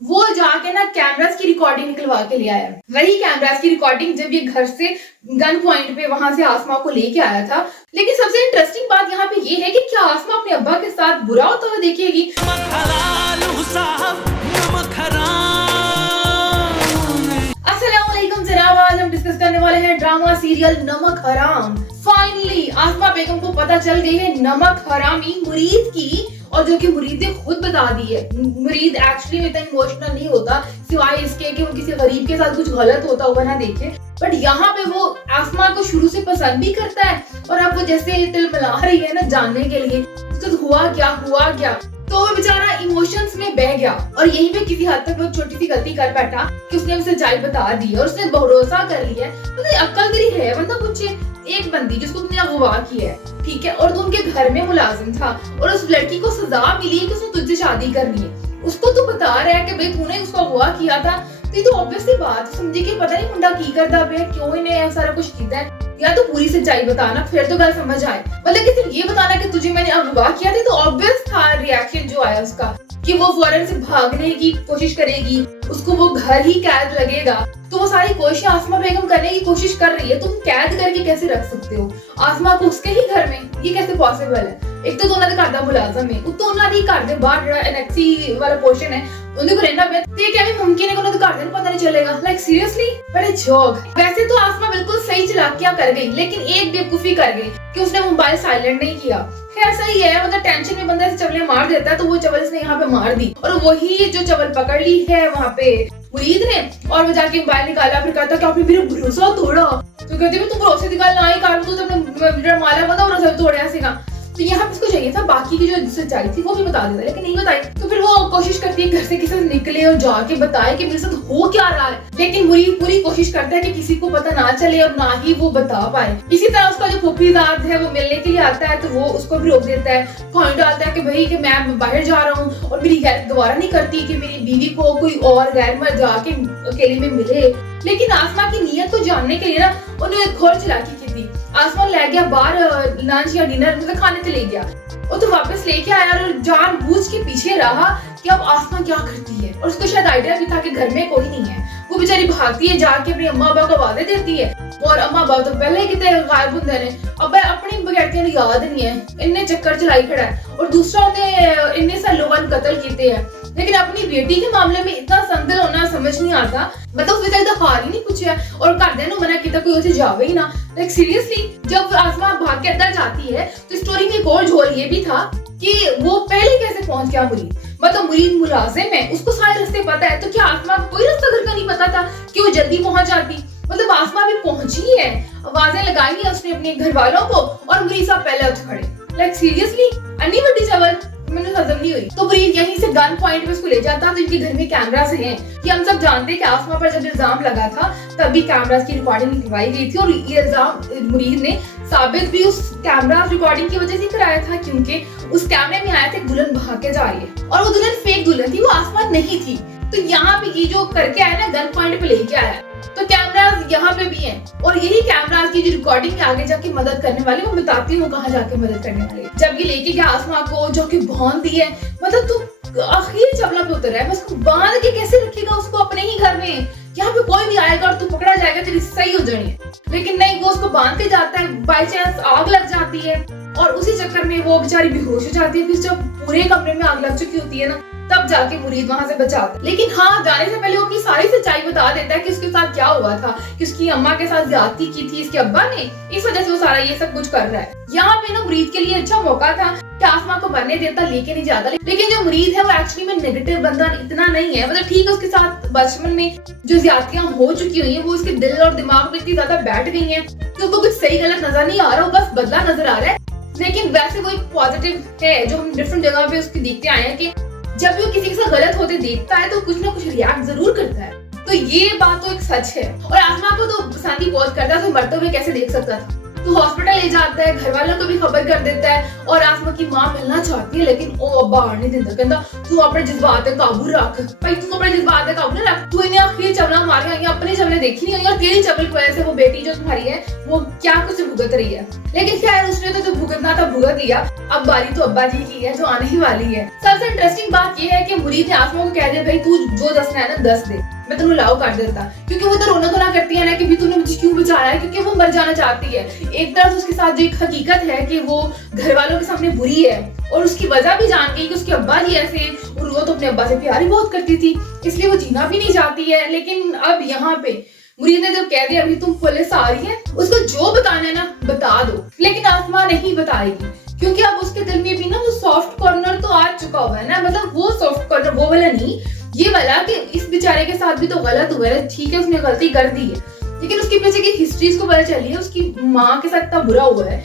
वो जाके ना कैमरास की रिकॉर्डिंग निकलवा के ले आया। वही कैमरास की रिकॉर्डिंग जब ये घर से गन पॉइंट पे वहां से आसमा को लेके आया था। लेकिन सबसे इंटरेस्टिंग बात यहाँ पे ये है कि क्या आसमा अपने अब्बा के साथ बुरा होता हुआ देखेगी? अस्सलामुअलैकुम जनाब, आज हम डिस्कस करने वाले हैं ड्रामा सीरियल नमक हराम। फाइनली आसमा बेगम को पता चल गई है नमक हरामी मुरीद की, और जो कि मुरीद ने खुद बता दी है। मुरीद एक्चुअली में इतना इमोशनल नहीं होता सिवाय इसके कि वो किसी गरीब के साथ कुछ गलत होता हुआ ना देखे, बट यहाँ पे वो आसमा को शुरू से पसंद भी करता है और अब वो जैसे तिलमिला रही है ना जानने के लिए तो हुआ क्या, तो वो बेचारा इमोशंस में बह गया और यहीं पे किसी हद तक वो छोटी सी गलती कर बैठा कि उसने उसे सच्चाई बता दी और उसने भरोसा कर लिया। तो अक्ल तेरी है बंदा, पूछे एक बंदी जिसको तुमने अगवा किया है, ठीक है, और तू उनके घर में मुलाजिम था और उस लड़की को सजा मिली है कि उसने तुझसे शादी करनी है, उसको तू बता रहा है कि भाई तूने उसको अगवा किया था, तो ऑब्वियसली बात समझी कि पता नहीं मुंडा की करता पे क्यों इन्हें सारा कुछ किया है, या तो पूरी सच्चाई बताना फिर तो गल समझ आए। मतलब कि सिर्फ ये बताना कि तुझे मैंने अगवा किया था तो ऑब्वियस था रिएक्शन जो आया उसका कि वो फौरन से भागने की कोशिश करेगी, उसको वो घर ही कैद लगेगा। तो वो सारी कोशिशें आसमा बेगम करने की कोशिश कर रही है। तुम कैद करके कैसे रख सकते हो आसमा को उसके ही घर में? ये कैसे पॉसिबल है? एक तो उन्होंने घर दा मुलाजम है, उत्तो उन्होंने घर दे बाहर जो एनेक्सी वाला पोर्शन है उन्हें को रहना पे तो ये क्या भी मुमकिन है कि उन्हें घर देने पता नहीं चलेगा? लाइक सीरियसली बड़े जोक। वैसे तो आसमा बिल्कुल सही चालाकियां कर गई, लेकिन एक बेवकूफी कर गई कि उसने मोबाइल साइलेंट नहीं किया। खैर सही है, मतलब टेंशन में बंदा ऐसे चवलें मार देता है तो वो चवल इसने यहाँ पे मार दी और वही जो चवल पकड़ ली है वहाँ पे मुरीद ने और वो जाके मोबाइल निकाला, फिर कहता कि आपने मेरा भरोसा तोड़ा। तो कहते तू भरोसे निकाल ना ही कर, तू तो अपने माला बंदा भरोसा तोड़ा सीगा। तो यहाँ पे उसको चाहिए था बाकी की जो सच्चाई थी वो भी बता देता, लेकिन नहीं बताई। तो फिर वो कोशिश करती है घर से किसी से निकले और जाके बताए कि मेरे साथ हो क्या रहा है, लेकिन मुरीद पूरी कोशिश करता है कि किसी को पता ना चले और ना ही वो बता पाए। इसी तरह उसका जो फूफीजाद है वो मिलने के लिए आता है तो वो उसको भी रोक देता है, पॉइंट डालता है कि भाई कि मैं बाहर जा रहा हूँ और मेरी गैर दोबारा नहीं करती कि मेरी बीवी को कोई और गैर मर्द जाके अकेले में मिले। लेकिन आसमा की नीयत को जानने के लिए ना उन्हें एक और चालाकी की थी। आसमा ले गया बाहर लंच या डिनर मतलब खाने के ले गया और तो वापस लेके आया और जानबूझ के पीछे रहा कि अब आसमा क्या करती है, और उसको शायद आइडिया भी था कि घर में कोई नहीं है। वो बेचारी भागती है जाके अपनी अम्मा अब्बा को वादे देती है और अम्मा अब्बा तो पहले ही कितने गायब होते हैं। अब अपनी बगैरतियां याद नहीं है, इन्ने चक्कर चलाई खड़ा है और दूसरा उन्हें इन्ने से लोगों ने कत्ल किए हैं, लेकिन अपनी बेटी के मामले में इतना संदल होना समझ नहीं आता। मतलब उसने कहीं हार ही नहीं पूछा और घरदे ने मना किया कोई उसे जावे ही ना। लाइक सीरियसली जब आसमा भाग के अंदर जाती है तो स्टोरी में एक और झोल ये भी था कि वो पहले कैसे पहुंच गया मुरीद। मतलब मुरीद मुलाजिम है, उसको सारे रास्ते पता है, तो क्या आसमा को कोई रास्ता घर का नहीं पता था कि वो जल्दी पहुंच जाती? मतलब आसमा भी पहुंची है, आवाजें लगाई है उसने अपने घर वालों को और मुरीद साहब पहले उठ खड़े। लाइक सीरियसली अन्नी बड़ी चवल मैंने हजम नहीं हुई। तो मुरीद यहीं से गन पॉइंट पे उसको ले जाता, तो इनके घर में कैमरास हैं कि हम सब जानते हैं कि आसमा पर जब इल्जाम लगा था तभी कैमरास की रिकॉर्डिंग निकलवाई गई थी और ये इल्जाम मुरीद ने साबित भी उस कैमरा रिकॉर्डिंग की वजह से कराया था क्योंकि उस कैमरे में आया था दुल्हन भाग के जा रही है और वो दुल्हन फेक दुल्हन थी, वो आसमा नहीं थी। तो यहाँ पे ये जो करके आया ना गन पॉइंट पे लेके आया, तो कैमरास यहाँ पे भी हैं और यही कैमरास की जो रिकॉर्डिंग में आगे जाके मदद करने वाली, वो बताती हूँ कहाँ जाके मदद करने वाली। जब ये लेके गया आसमा को जो कि बांध दी है, मतलब तू आखिरी चबला पे उतर है, बस उसको बांध के कैसे रखेगा उसको अपने ही घर में? यहाँ पे कोई भी आएगा और तू पकड़ा जाएगा तेरी सही हो जानी है, लेकिन नहीं वो उसको बांध के जाता है। बाई चांस आग लग जाती है और उसी चक्कर में वो बेचारी बेहोश हो जाती है। फिर जब पूरे कमरे में आग लग चुकी होती है ना तब जाके मुरीद वहां से बचाता है। लेकिन हाँ, जाने से पहले वो अपनी सारी सच्चाई बता देता है कि उसके साथ क्या हुआ था, कि उसकी अम्मा के साथ ज्यादती की थी इसके अब्बा ने, इस वजह से वो सारा ये सब कुछ कर रहा है। यहाँ पे ना मुरीद के लिए अच्छा मौका था कि आसमा को मरने देता, लेके नहीं जाता। लेकिन जो मुरीद है वो एक्चुअली में नेगेटिव बंदा इतना नहीं है। मतलब ठीक है उसके साथ बचपन में जो ज्यादतियां हो चुकी हुई है वो उसके दिल और दिमाग में इतनी ज्यादा बैठ गई है कि उसको कुछ सही गलत नजर नहीं आ रहा, वो बस बदला नजर आ रहा है। लेकिन वैसे वो एक पॉजिटिव है जो हम डिफरेंट जगह पे उसकी देखते आए हैं कि जब वो किसी के साथ गलत होते देखता है तो कुछ ना कुछ रिएक्ट जरूर करता है। तो ये बात तो एक सच है और आसमा को तो पसंद ही बहुत करता है, तो मरते हुए कैसे देख सकता था। तो हॉस्पिटल ले जाता है, घर वालों को भी खबर कर देता है और आसमा की माँ मिलना चाहती है लेकिन वो अब्बा आने नहीं देता। कहता तू अपने जज्बात पे काबू रख भाई, तू अपने जज्बात पे काबू रख, तू इन्हें आखिर चवला मारे आई, अपनी चवले देखी नहीं हुई और तेरी चवल की वजह से वो बेटी जो तुम्हारी है वो क्या कुछ भुगत रही है। लेकिन खैर उसने तो जो भुगतना था भुगत लिया, अब बारी तो अब्बा जी की है जो आने ही वाली है। सबसे इंटरेस्टिंग बात ये है कि मुरीद ने आसमा को कह दिया भाई तू जो दसना है ना दस दे, मैं तेन लाओ कर देता, क्योंकि वो तो रोना धोना करती है ना कि भी तूने मुझे क्यों बचाया है, क्योंकि वो मर जाना चाहती है। एक तरफ उसके साथ जो एक हकीकत है कि वो घर वालों के सामने बुरी है और उसकी वजह भी जान गई कि उसके अब्बा जी ऐसे हैं और वो तो अपने अब्बा से प्यार ही बहुत करती थी, इसलिए वो जीना भी नहीं चाहती है। लेकिन अब यहाँ पे मुरीद ने जब कह दिया अभी तुम पुलिस आ रही है, उसको जो बताना है ना बता दो, लेकिन आसमा नहीं बताएगी क्योंकि अब उसके दिल में भी ना वो सॉफ्ट कॉर्नर तो आ चुका हुआ है ना, मतलब वो सॉफ्ट कॉर्नर वो वाला नहीं, ये वाला कि इस बेचारे के साथ भी तो गलत हुआ है, ठीक है उसने गलती कर दी है लेकिन उसके पीछे की हिस्ट्री उसको पता चली है, उसकी माँ के साथ इतना बुरा हुआ है।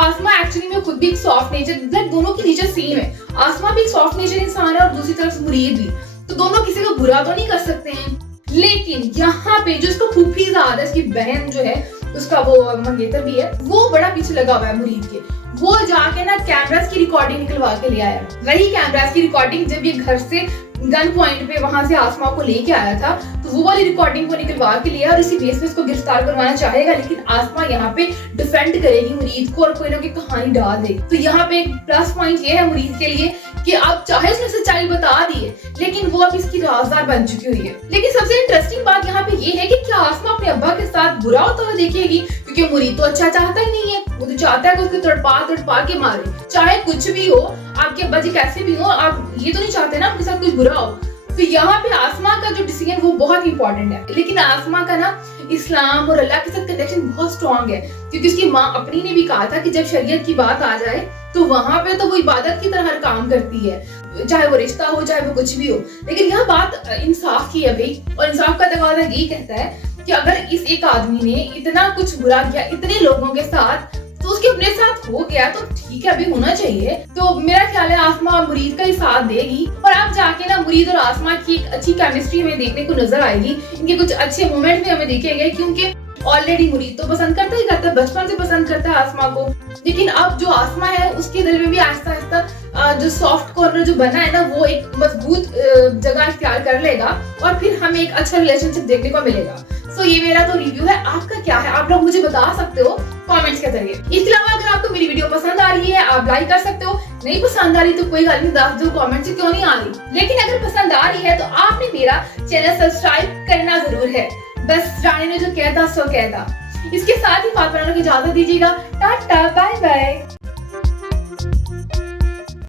आसमा एक्चुअली में खुद भी एक सॉफ्ट नेचर, मतलब दोनों की नेचर सेम है, आसमा भी एक सॉफ्ट नेचर इंसान है और दूसरी तरफ मुरीद भी, तो दोनों किसी को बुरा तो नहीं कर सकते हैं। लेकिन यहाँ पे जो इसको फूफी ज़्यादा है, इसकी बहन जो है उसका वो मंगेतर भी है, वो बड़ा पीछे लगा हुआ है मुरीद के, वो जाके ना कैमरास की रिकॉर्डिंग निकलवा के ले आया। वही कैमरास की रिकॉर्डिंग जब ये घर से गन पॉइंट पे वहां से आसमा को लेके आया था तो वो वाली रिकॉर्डिंग को निकलवा के लिया और इसी बेस पे इसको गिरफ्तार करवाना चाहेगा, लेकिन आसमा यहाँ पे डिफेंड करेगी मुरीद को और कोई ना कोई कहानी डाल देगी। तो यहाँ पे एक प्लस पॉइंट ये है मुरीद के लिए कि अब चाहे उसने सच्चाई बता दी है लेकिन वो अब इसकी राजदार बन चुकी हुई है। लेकिन सबसे इंटरेस्टिंग बात यहाँ पे ये है कि क्या आसमा अपने अब्बा के साथ बुरा होता हुआ देखेगी, क्योंकि मुरीद तो अच्छा चाहता ही नहीं है, वो तो चाहता है कि उसको तड़पा के मारे, चाहे कुछ भी हो, आपके अब्बा जी कैसे भी हो, आप ये तो नहीं चाहते ना आपके साथ कुछ बुरा हो। तो यहाँ पे आसमा का जो डिसीजन वो बहुत इंपॉर्टेंट है, लेकिन आसमा का ना इस्लाम और अल्लाह के साथ कनेक्शन बहुत स्ट्रॉन्ग है, क्योंकि उसकी माँ अपनी ने भी कहा था कि जब शरीयत की बात आ जाए तो वहां पे तो वो इबादत की तरह हर काम करती है, चाहे वो रिश्ता हो चाहे वो कुछ भी हो। लेकिन यहाँ बात इंसाफ की है भाई, और इंसाफ का तकाजा यही कहता है कि अगर इस एक आदमी ने इतना कुछ बुरा किया इतने लोगों के साथ तो उसके अपने साथ हो गया तो ठीक है अभी होना चाहिए। तो मेरा ख्याल है आसमा मुरीद का ही साथ देगी और अब जाके ना मुरीद और आसमा की एक अच्छी केमिस्ट्री हमें देखने को नजर आएगी, इनके कुछ अच्छे मोमेंट भी हमें देखेंगे, क्योंकि ऑलरेडी मुरीद तो पसंद करता ही करता है, बचपन से पसंद करता है आसमा को, लेकिन अब जो आसमा है उसके दिल में भी आहिस्ता आहिस्ता जो सॉफ्ट कॉर्नर जो बना है ना वो एक मजबूत जगह इख्तियार कर लेगा और फिर हमें एक अच्छा रिलेशनशिप देखने को मिलेगा। सो ये मेरा तो रिव्यू है, आपका क्या है आप लोग मुझे बता सकते हो कमेंट्स के जरिए। इसके अलावा अगर आपको मेरी वीडियो पसंद आ रही है आप लाइक कर सकते हो, नहीं पसंद आ रही तो कोई गल नहीं, दस दो कमेंट से क्यों नहीं आ रही, लेकिन अगर पसंद आ रही है तो आपने मेरा चैनल सब्सक्राइब करना जरूर है। बस रानी ने जो कहता सो कहता। इसके साथ ही फातिमा को इजाजत दीजिएगा, टाटा बाय बाय।